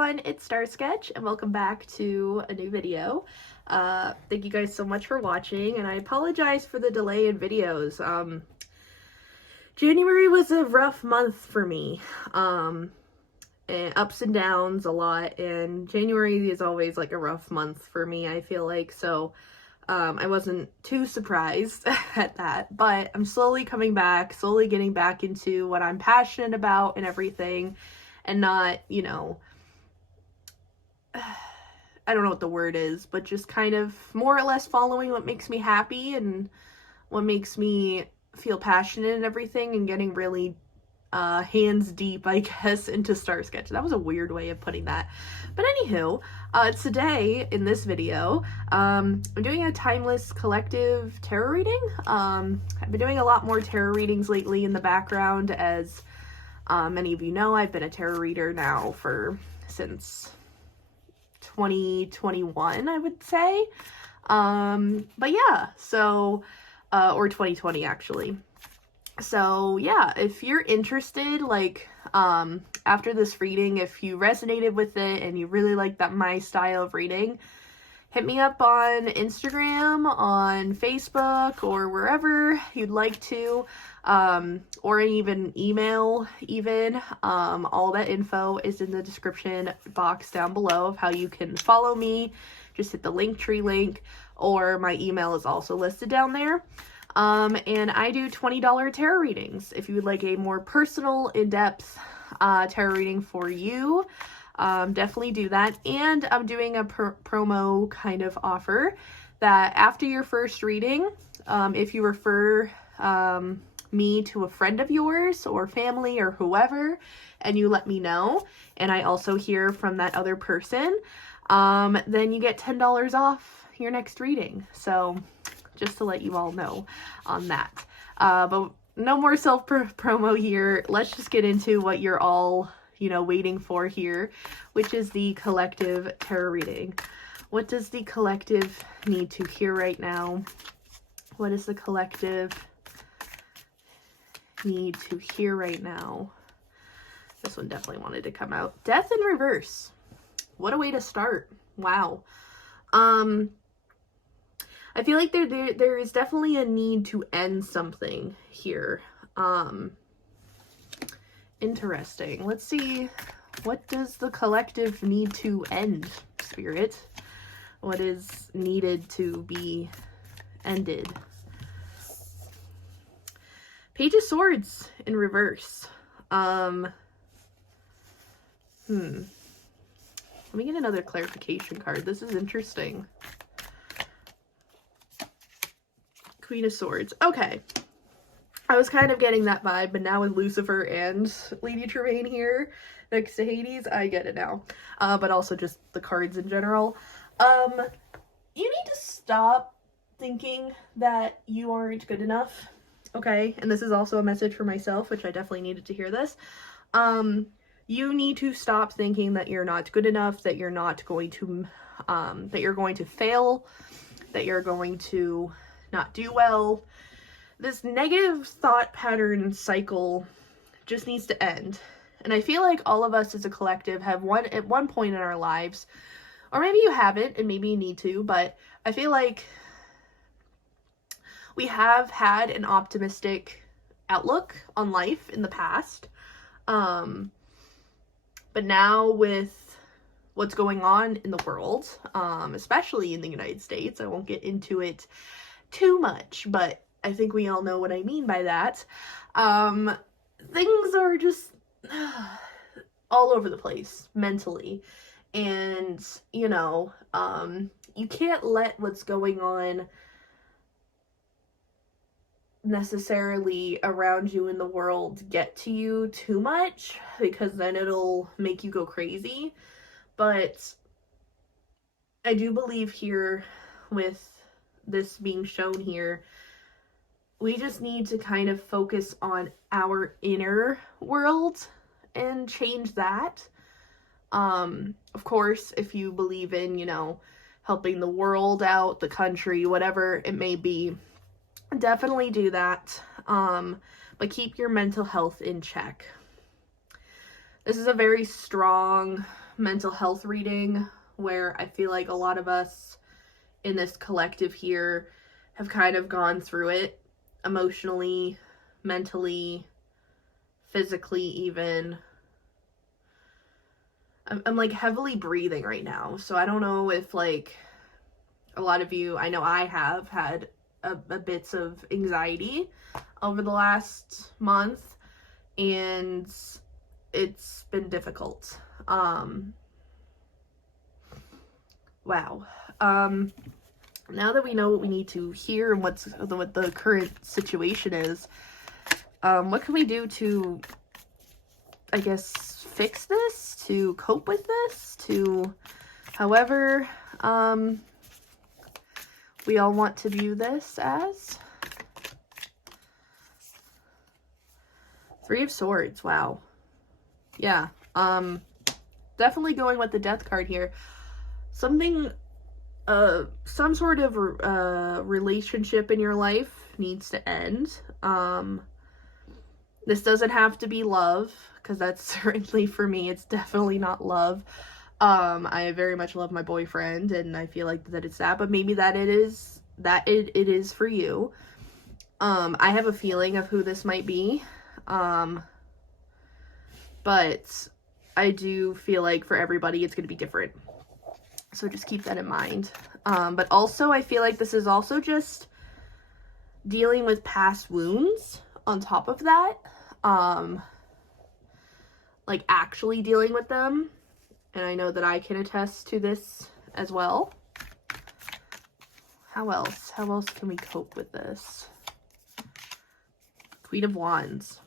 everyone, it's StarSketch and welcome back to a new video. Thank you guys so much for watching, and I apologize for the delay in videos. January was a rough month for me. And ups and downs a lot, and January is always like a rough month for me, I feel like, so I wasn't too surprised at that, but I'm slowly coming back, slowly getting back into what I'm passionate about and everything, and not, you know, I don't know what the word is, but just kind of more or less following what makes me happy and what makes me feel passionate and everything, and getting really hands deep, I guess, into StarSketch. That was a weird way of putting that. But anywho, today in this video, I'm doing a timeless collective tarot reading. I've been doing a lot more tarot readings lately in the background, as many of you know. I've been a tarot reader now since 2021, I would say. But yeah, so, or 2020 actually. So yeah, if you're interested, like, after this reading, if you resonated with it and you really like my style of reading, hit me up on Instagram, on Facebook, or wherever you'd like to, or even email even. All that info is in the description box down below of how you can follow me. Just hit the Linktree link, or my email is also listed down there. And I do $20 tarot readings. If you would like a more personal, in-depth tarot reading for you, definitely do that. And I'm doing a promo kind of offer that after your first reading, if you refer me to a friend of yours or family or whoever, and you let me know, and I also hear from that other person, then you get $10 off your next reading. So just to let you all know on that. But no more self-promo here. Let's just get into what you're all, waiting for here, which is the collective tarot reading. What does the collective need to hear right now? What does the collective need to hear right now? This one definitely wanted to come out. Death in reverse. What a way to start. Wow. I feel like there is definitely a need to end something here. Interesting. Let's see. What does the collective need to end, Spirit? What is needed to be ended? Page of Swords in reverse. Let me get another clarification card. This is interesting. Queen of Swords. Okay. I was kind of getting that vibe, but now with Lucifer and Lady Tremaine here next to Hades, I get it now. But also just the cards in general. You need to stop thinking that you aren't good enough. Okay? And this is also a message for myself, which I definitely needed to hear this. You need to stop thinking that you're not good enough, that you're not going to, that you're going to fail, that you're going to not do well. This negative thought pattern cycle just needs to end. And I feel like all of us as a collective have at one point in our lives, or maybe you haven't and maybe you need to, but I feel like we have had an optimistic outlook on life in the past. But now with what's going on in the world, especially in the United States, I won't get into it too much, but I think we all know what I mean by that. Things are just all over the place mentally, and you can't let what's going on necessarily around you in the world get to you too much, because then it'll make you go crazy. But I do believe here, with this being shown here, we just need to kind of focus on our inner world and change that. Of course, if you believe in, helping the world out, the country, whatever it may be, definitely do that. But keep your mental health in check. This is a very strong mental health reading where I feel like a lot of us in this collective here have kind of gone through it emotionally, mentally, physically even. I'm like heavily breathing right now, so I don't know if like a lot of you, I know I have had a bits of anxiety over the last month, and it's been difficult. Wow. Now that we know what we need to hear and what the current situation is, what can we do to, I guess, fix this, to cope with this, to however we all want to view this as? Three of Swords. Wow. Yeah. Definitely going with the Death card here. Something, some sort of relationship in your life needs to end. This doesn't have to be love, because that's certainly, for me, it's definitely not love. I very much love my boyfriend, and I feel like that it's that, but maybe that it is for you. I have a feeling of who this might be. But I do feel like for everybody it's going to be different. So just keep that in mind. But also I feel like this is also just dealing with past wounds on top of that. Like actually dealing with them. And I know that I can attest to this as well. How else? How else can we cope with this? Queen of Wands.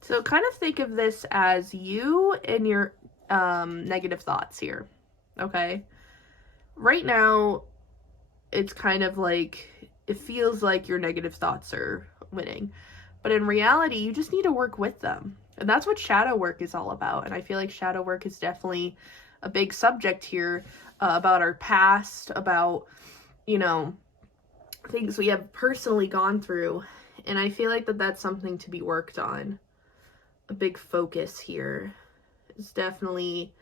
So kind of think of this as you and your negative thoughts here, okay? Right now, it's kind of like, it feels like your negative thoughts are winning. But in reality, you just need to work with them. And that's what shadow work is all about. And I feel like shadow work is definitely a big subject here, about our past, about, you know, things we have personally gone through. And I feel like that's something to be worked on. A big focus here is definitely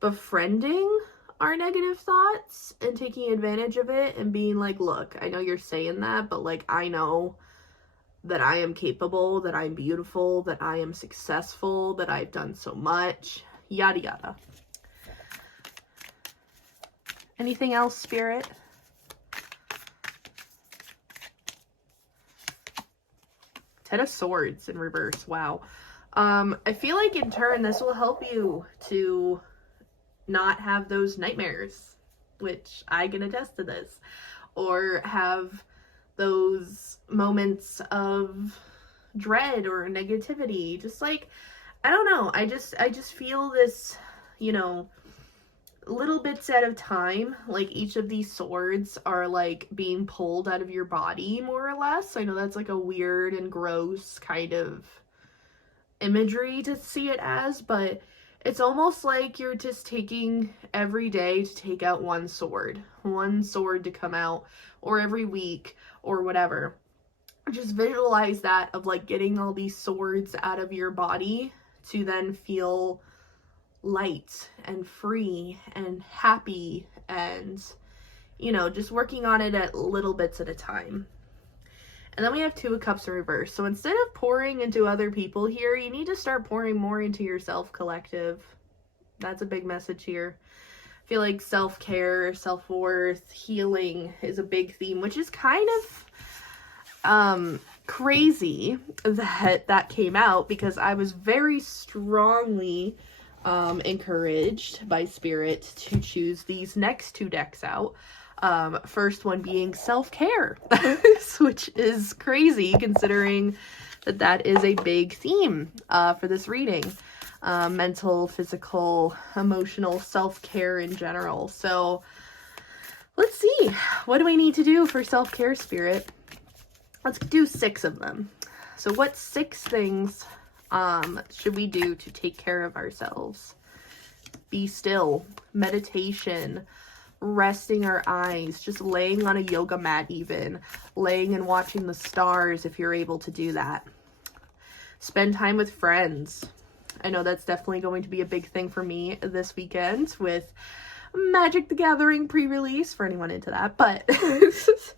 befriending our negative thoughts and taking advantage of it and being like, look, I know you're saying that, but like, I know that I am capable, that I'm beautiful, that I am successful, that I've done so much, yada yada. Anything else, Spirit? Ten of Swords in reverse. Wow. I feel like in turn this will help you to not have those nightmares, which I can attest to this, or have those moments of dread or negativity. Just like, I don't know, I just feel this, you know, little bits at a time, like each of these swords are like being pulled out of your body, more or less. I know that's like a weird and gross kind of imagery to see it as, but it's almost like you're just taking every day to take out one sword to come out, or every week or whatever. Just visualize that, of like getting all these swords out of your body to then feel light and free and happy, and, you know, just working on it at little bits at a time. And then we have Two of Cups in reverse. So instead of pouring into other people here, you need to start pouring more into yourself, collective. That's a big message here. I feel like self-care, self-worth, healing is a big theme, which is kind of crazy that came out, because I was very strongly encouraged by Spirit to choose these next two decks out. First one being self-care, which is crazy considering that is a big theme for this reading. Mental, physical, emotional self-care in general. So let's see, what do we need to do for self-care, Spirit? Let's do 6 of them. So what 6 things should we do to take care of ourselves? Be still, meditation, resting our eyes, just laying on a yoga mat, even laying and watching the stars if you're able to do that. Spend time with friends. I know that's definitely going to be a big thing for me this weekend with Magic the Gathering pre-release, for anyone into that, but just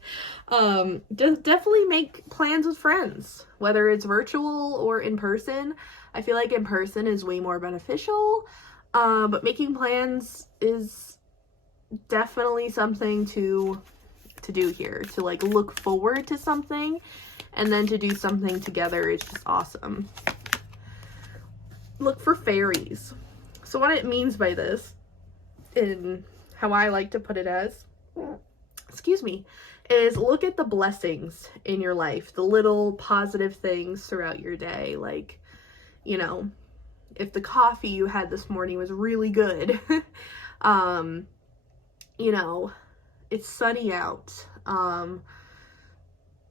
definitely make plans with friends, whether it's virtual or in person. I feel like in person is way more beneficial, but making plans is definitely something to do here, to like look forward to something, and then to do something together is just awesome. Look for fairies. So what it means by this, in how I like to put it as, excuse me, is look at the blessings in your life, the little positive things throughout your day. Like, you know, if the coffee you had this morning was really good, you know, it's sunny out,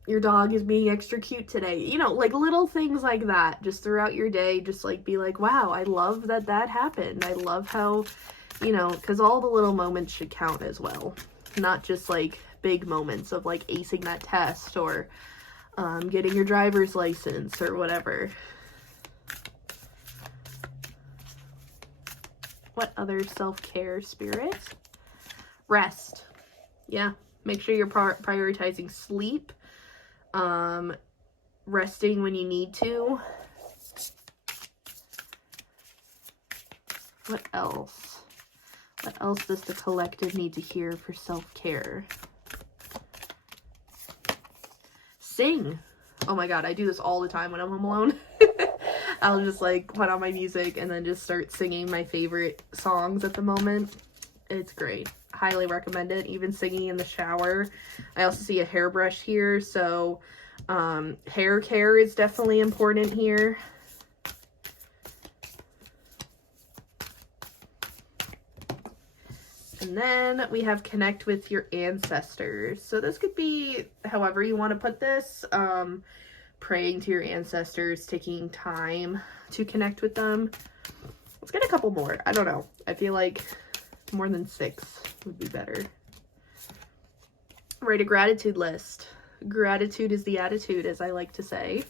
your dog is being extra cute today, you know, like little things like that just throughout your day. Just like be like, wow, I love that that happened. I love how, you know, because all the little moments should count as well, not just like big moments of like acing that test or getting your driver's license or whatever. What other self-care spirit? Rest. Yeah, make sure you're prioritizing sleep, resting when you need to. What else? What else does the collective need to hear for self-care? Sing. Oh my god, I do this all the time when I'm home alone. I'll just like put on my music and then just start singing my favorite songs at the moment. It's great. Highly recommend it. Even singing in the shower. I also see a hairbrush here, so hair care is definitely important here. And then we have connect with your ancestors. So this could be however you want to put this. Praying to your ancestors, taking time to connect with them. Let's get a couple more. I don't know. I feel like more than 6 would be better. Write a gratitude list. Gratitude is the attitude, as I like to say.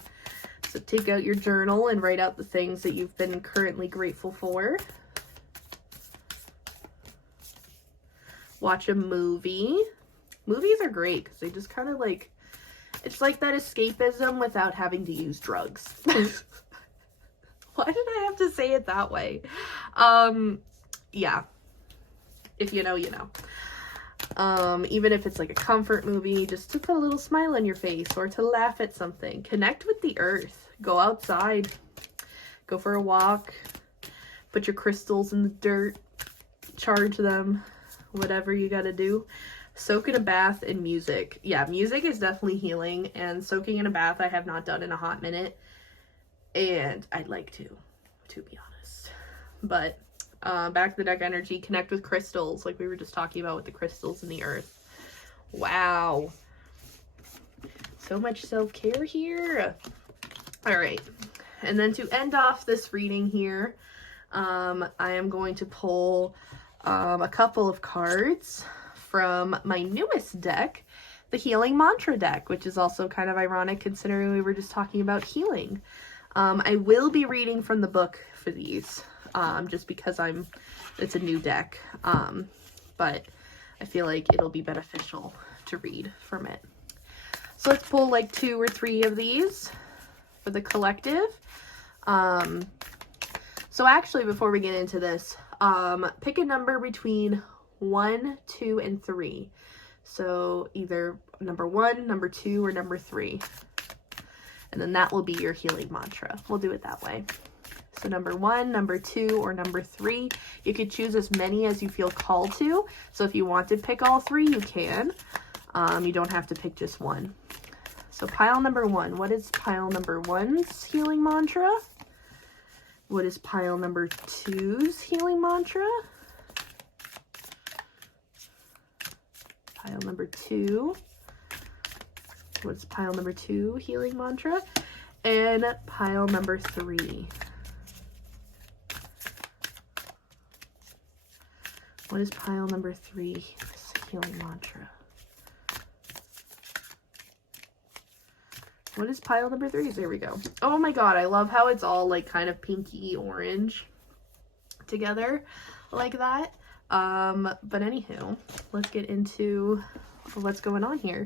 So take out your journal and write out the things that you've been currently grateful for. Watch a movie. Movies are great because they just kind of like, it's like that escapism without having to use drugs. Why did I have to say it that way? Yeah. If you know, you know. Even if it's like a comfort movie, just to put a little smile on your face or to laugh at something. Connect with the earth. Go outside. Go for a walk. Put your crystals in the dirt. Charge them. Whatever you gotta do. Soak in a bath and music. Yeah, music is definitely healing, and soaking in a bath I have not done in a hot minute, and I'd like to be honest. But back to the deck energy, connect with crystals, like we were just talking about with the crystals in the earth. Wow. So much self-care here. All right. And then to end off this reading here, I am going to pull a couple of cards from my newest deck, the Healing Mantra deck, which is also kind of ironic considering we were just talking about healing. I will be reading from the book for these, just because it's a new deck, but I feel like it'll be beneficial to read from it. So let's pull like 2 or 3 of these for the collective. So actually, before we get into this, pick a number between 1, 2, and 3. So either number 1, number 2, or number 3. And then that will be your healing mantra. We'll do it that way. So number 1, number 2, or number 3. You could choose as many as you feel called to. So if you want to pick all 3, you can. You don't have to pick just one. So pile number 1. What is pile number 1's healing mantra? What is pile number 2's healing mantra? Pile number 2. What's pile number 2 healing mantra? And pile number 3. What is pile number 3 healing mantra? What is pile number 3? There we go. Oh my god, I love how it's all like kind of pinky orange together like that. But anywho, let's get into what's going on here.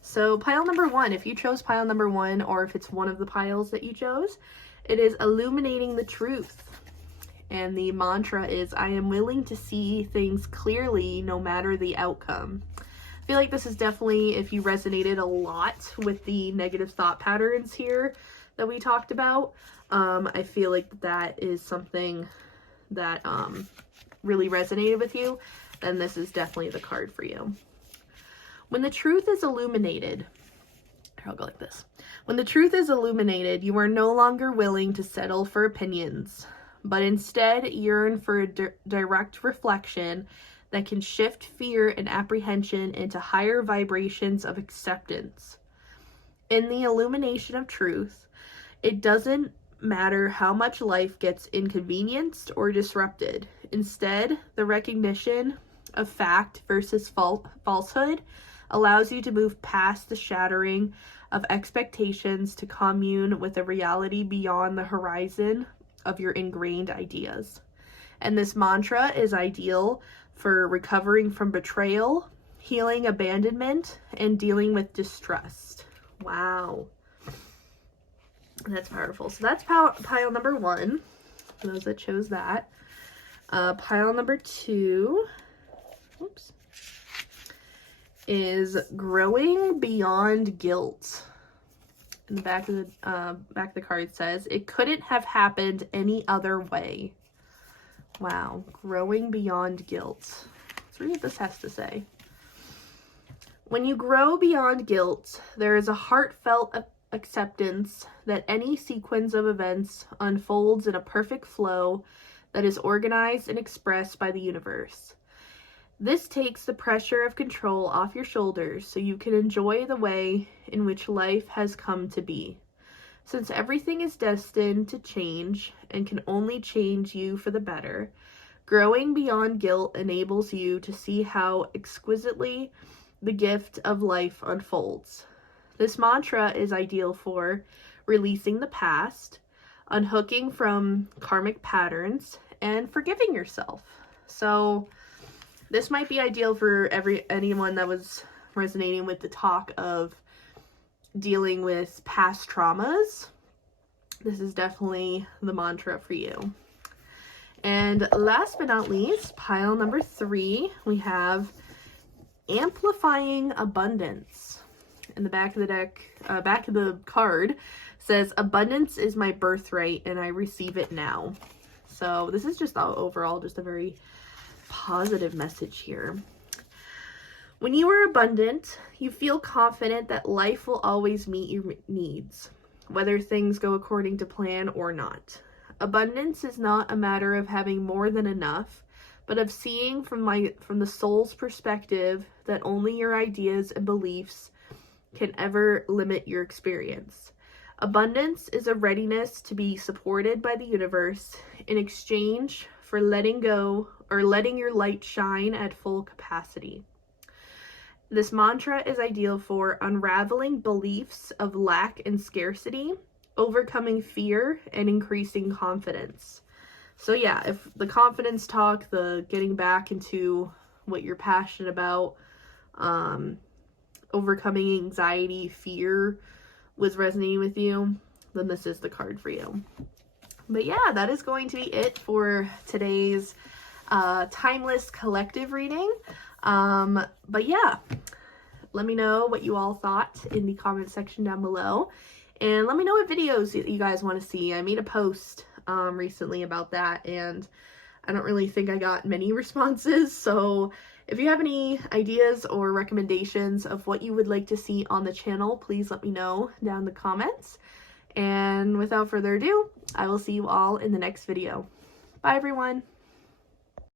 So pile number 1, if you chose pile number 1, or if it's one of the piles that you chose, it is illuminating the truth. And the mantra is, I am willing to see things clearly no matter the outcome. I feel like this is definitely, if you resonated a lot with the negative thought patterns here that we talked about, I feel like that is something that really resonated with you, then this is definitely the card for you. When the truth is illuminated, I'll go like this. When the truth is illuminated, you are no longer willing to settle for opinions, but instead yearn for a direct reflection that can shift fear and apprehension into higher vibrations of acceptance. In the illumination of truth, it doesn't matter how much life gets inconvenienced or disrupted. Instead, the recognition of fact versus falsehood allows you to move past the shattering of expectations to commune with a reality beyond the horizon of your ingrained ideas. And this mantra is ideal for recovering from betrayal, healing abandonment, and dealing with distrust. Wow. That's powerful. So that's pile number 1, for those that chose that. Pile number 2, oops, is growing beyond guilt. In the back of the card says, it couldn't have happened any other way. Wow, growing beyond guilt. Let's read what this has to say. When you grow beyond guilt, there is a heartfelt acceptance that any sequence of events unfolds in a perfect flow that is organized and expressed by the universe. This takes the pressure of control off your shoulders so you can enjoy the way in which life has come to be. Since everything is destined to change and can only change you for the better, growing beyond guilt enables you to see how exquisitely the gift of life unfolds. This mantra is ideal for releasing the past, unhooking from karmic patterns, and forgiving yourself. So this might be ideal for anyone that was resonating with the talk of dealing with past traumas. This is definitely the mantra for you. And last but not least, pile number 3, we have amplifying abundance. In the back of the deck, back of the card says, abundance is my birthright and I receive it now. So this is just overall just a very positive message here. When you are abundant, you feel confident that life will always meet your needs, whether things go according to plan or not. Abundance is not a matter of having more than enough, but of seeing from the soul's perspective that only your ideas and beliefs can ever limit your experience. Abundance is a readiness to be supported by the universe in exchange for letting go or letting your light shine at full capacity. This mantra is ideal for unraveling beliefs of lack and scarcity, overcoming fear, and increasing confidence. So yeah, if the confidence talk, the getting back into what you're passionate about, overcoming anxiety, fear was resonating with you, then this is the card for you. But yeah, that is going to be it for today's timeless collective reading. But yeah, let me know what you all thought in the comment section down below, and let me know what videos you guys want to see. I made a post recently about that, and I don't really think I got many responses, so if you have any ideas or recommendations of what you would like to see on the channel, please let me know down in the comments. And without further ado, I will see you all in the next video. Bye everyone!